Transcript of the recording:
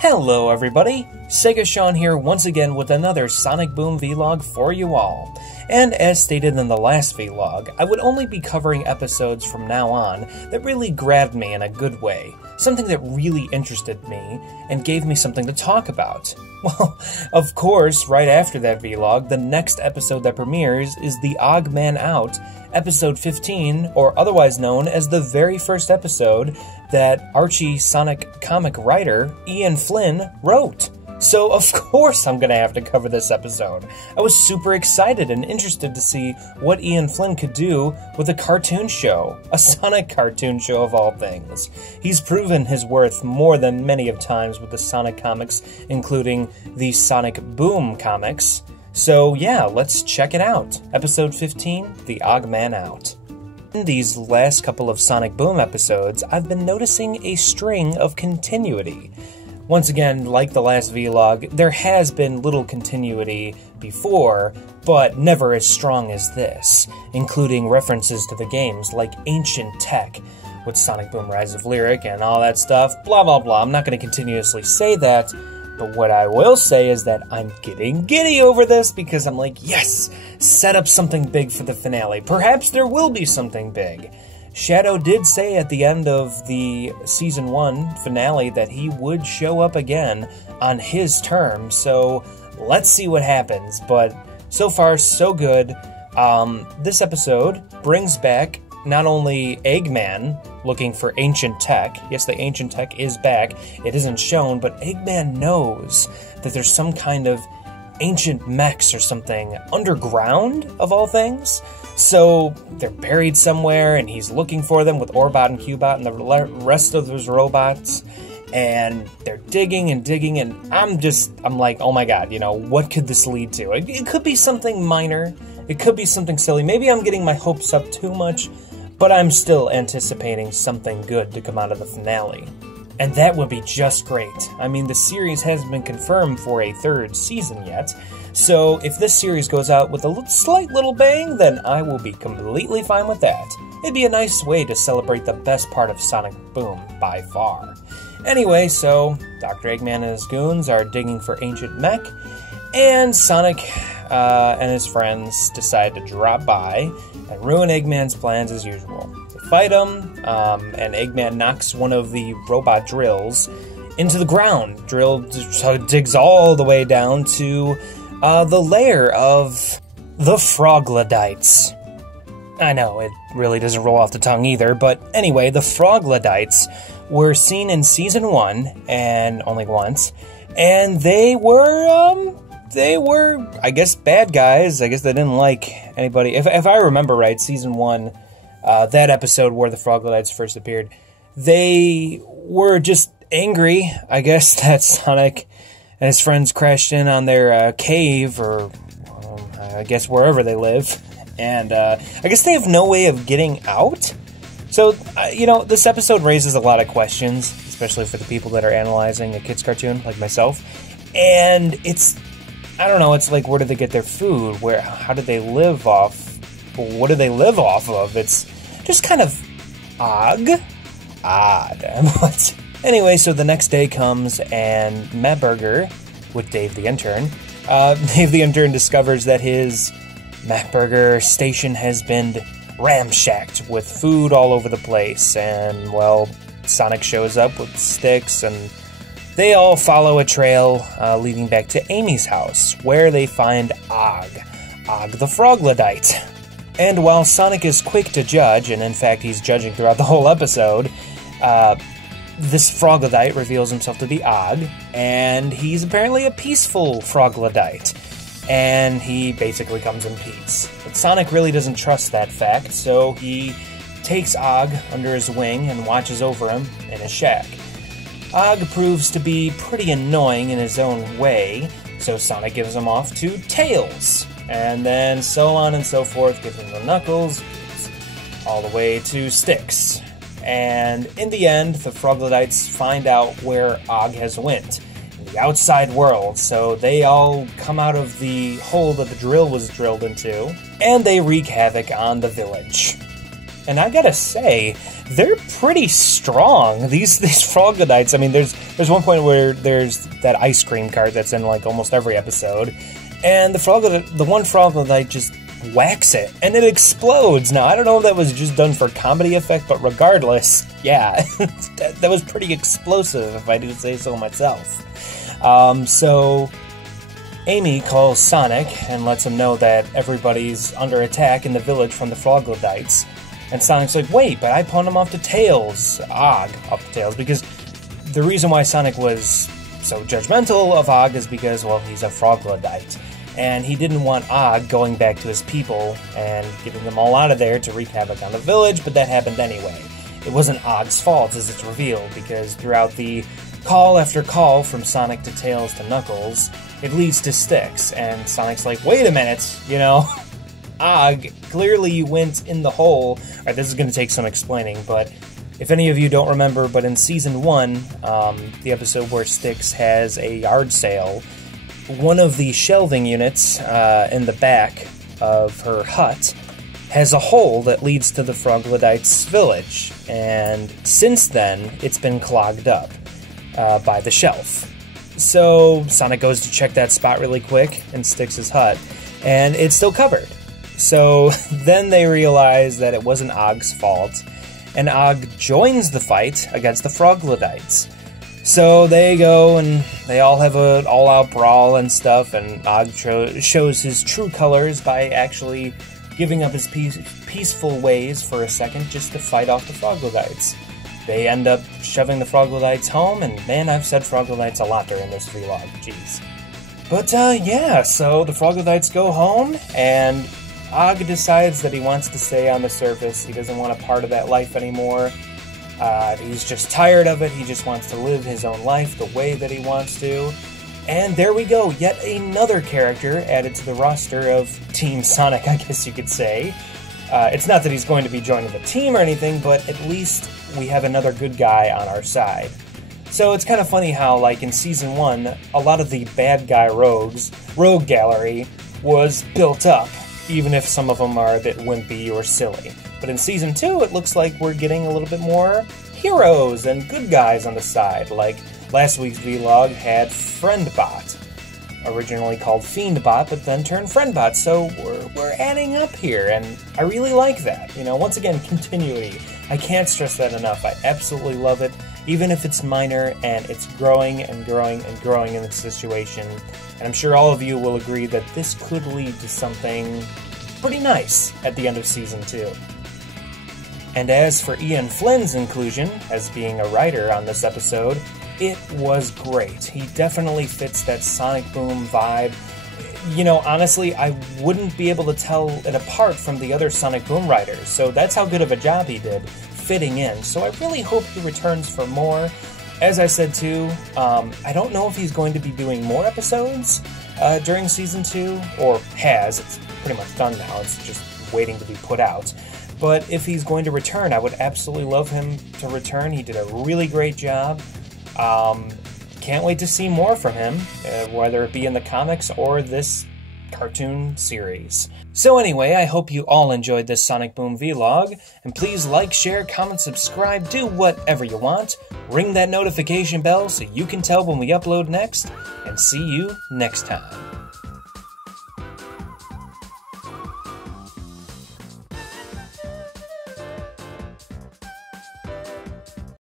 Hello everybody, Sega Sean here once again with another Sonic Boom vlog for you all. And as stated in the last vlog, I would only be covering episodes from now on that really grabbed me in a good way. Something that really interested me and gave me something to talk about. Well, of course, right after that vlog, the next episode that premieres is the Eggman Out, episode 15, or otherwise known as the very first episode that Archie Sonic comic writer Ian Flynn wrote. So of course I'm gonna have to cover this episode. I was super excited and interested to see what Ian Flynn could do with a cartoon show, a Sonic cartoon show of all things. He's proven his worth more than many of times with the Sonic comics, including the Sonic Boom comics. So yeah, let's check it out. Episode 15, The Eggman Out. In these last couple of Sonic Boom episodes, I've been noticing a string of continuity. Once again, like the last vlog, there has been little continuity before, but never as strong as this, including references to the games like ancient tech, with Sonic Boom Rise of Lyric and all that stuff, blah blah blah. I'm not going to continuously say that, but what I will say is that I'm getting giddy over this because I'm like, yes, set up something big for the finale. Perhaps there will be something big. Shadow did say at the end of the Season 1 finale that he would show up again on his terms, so let's see what happens. But so far, so good. This episode brings back not only Eggman looking for ancient tech. Yes, the ancient tech is back. It isn't shown, but Eggman knows that there's some kind of ancient mechs or something underground, of all things. So they're buried somewhere, and he's looking for them with Orbot and Cubot and the rest of those robots. And they're digging and digging, and I'm like, oh my god, you know, what could this lead to? It could be something minor. It could be something silly. Maybe I'm getting my hopes up too much, but I'm still anticipating something good to come out of the finale. And that would be just great. I mean, the series hasn't been confirmed for a third season yet, so if this series goes out with a slight little bang, then I will be completely fine with that. It'd be a nice way to celebrate the best part of Sonic Boom, by far. Anyway, so Dr. Eggman and his goons are digging for ancient mech, and Sonic and his friends decide to drop by and ruin Eggman's plans as usual. They fight him, and Eggman knocks one of the robot drills into the ground. Digs all the way down to the lair of the Froglodites. I know, it really doesn't roll off the tongue either, but anyway, the Froglodites were seen in Season 1, and only once, and they were, I guess, bad guys. I guess they didn't like anybody. If I remember right, Season 1, that episode where the Froglodites first appeared, they were just angry, I guess, that Sonic and his friends crashed in on their cave, or I guess wherever they live, and I guess they have no way of getting out. So, you know, this episode raises a lot of questions, especially for the people that are analyzing a kid's cartoon, like myself, and I don't know, it's like, where do they get their food? How do they live off? What do they live off of? It's just kind of odd. But anyway, so the next day comes, and Matt Burger, with Dave the Intern, Dave the Intern discovers that his Matt Burger station has been ramshacked with food all over the place, and, well, Sonic shows up with sticks, and they all follow a trail leading back to Amy's house, where they find Ogg the Froglodite. And while Sonic is quick to judge, and in fact he's judging throughout the whole episode, this Froglodite reveals himself to be Ogg, and he's apparently a peaceful Froglodite, and he basically comes in peace. But Sonic really doesn't trust that fact, so he takes Ogg under his wing and watches over him in his shack. Ogg proves to be pretty annoying in his own way, so Sonic gives him off to Tails, and then so on and so forth, gives him the Knuckles, all the way to Sticks. And in the end, the Froglodites find out where Ogg has went, in the outside world, so they all come out of the hole that the drill was drilled into, and they wreak havoc on the village. and I gotta say, they're pretty strong. These Froglodytes, I mean, there's one point where there's that ice cream cart that's in like almost every episode, and the one Froglodyte just whacks it, and it explodes. Now, I don't know if that was just done for comedy effect, but regardless, yeah, that was pretty explosive, if I do say so myself. So Amy calls Sonic and lets him know that everybody's under attack in the village from the Froglodytes. And Sonic's like, wait, but I pawned him off to Tails. Ogg off to Tails, because the reason why Sonic was so judgmental of Ogg is because, well, he's a Froglodyte. And he didn't want Ogg going back to his people and getting them all out of there to wreak havoc on the village, but that happened anyway. It wasn't Ogg's fault, as it's revealed, because throughout the call after call from Sonic to Tails to Knuckles, it leads to Sticks, and Sonic's like, wait a minute, you know, Ogg, clearly you went in the hole. Alright, this is going to take some explaining, but if any of you don't remember, but in Season 1, the episode where Sticks has a yard sale, one of the shelving units in the back of her hut has a hole that leads to the Froglodytes' village, and since then, it's been clogged up by the shelf. So Sonic goes to check that spot really quick in Sticks' hut, and it's still covered. So then they realize that it wasn't Ogg's fault, and Ogg joins the fight against the Froglodytes. So they go and they all have an all-out brawl and stuff, and Ogg shows his true colors by actually giving up his peaceful ways for a second just to fight off the Froglodytes. They end up shoving the Froglodytes home, and man, I've said Froglodytes a lot during this vlog, jeez. But yeah, so the Froglodytes go home, and Ogg decides that he wants to stay on the surface. He doesn't want a part of that life anymore. He's just tired of it. He just wants to live his own life the way that he wants to. And there we go, yet another character added to the roster of Team Sonic, I guess you could say. It's not that he's going to be joining the team or anything, but at least we have another good guy on our side. So it's kind of funny how, like, in Season 1, a lot of the bad guy rogue gallery, was built up, even if some of them are a bit wimpy or silly. But in Season 2, it looks like we're getting a little bit more heroes and good guys on the side. Like, last week's vlog had Friendbot, originally called Fiendbot, but then turned Friendbot, so we're adding up here, and I really like that. You know, once again, continuity. I can't stress that enough. I absolutely love it, even if it's minor, and it's growing and growing and growing in this situation. And I'm sure all of you will agree that this could lead to something pretty nice at the end of Season 2. And as for Ian Flynn's inclusion as being a writer on this episode, it was great. He definitely fits that Sonic Boom vibe. You know, honestly, I wouldn't be able to tell it apart from the other Sonic Boom writers, so that's how good of a job he did fitting in. So I really hope he returns for more. As I said too, I don't know if he's going to be doing more episodes during Season 2, or has. It's pretty much done now. It's just waiting to be put out. But if he's going to return, I would absolutely love him to return. He did a really great job. Can't wait to see more from him, whether it be in the comics or this cartoon series. So anyway, I hope you all enjoyed this Sonic Boom vlog, and please like, share, comment, subscribe, do whatever you want. Ring that notification bell so you can tell when we upload next, and see you next time.